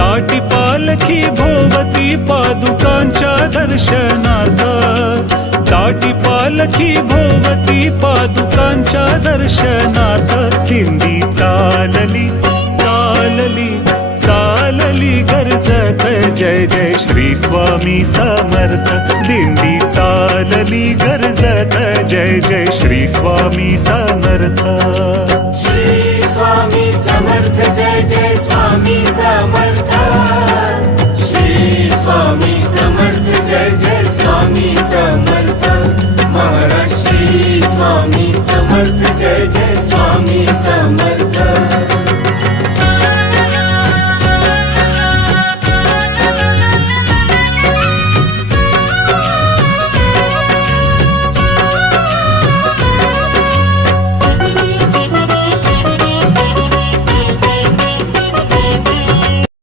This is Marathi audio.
दाटी पालखी भोवती पादुकांच्या दर्शनार्थ, दाटी पालखी भोवती पादुकांच्या दर्शनार्थ, दिंडी चालली चालली चालली गर्जत, जय जय श्री स्वामी समर्थ, दिंडी चालली गर्जत, जय जय श्री स्वामी समर्थ।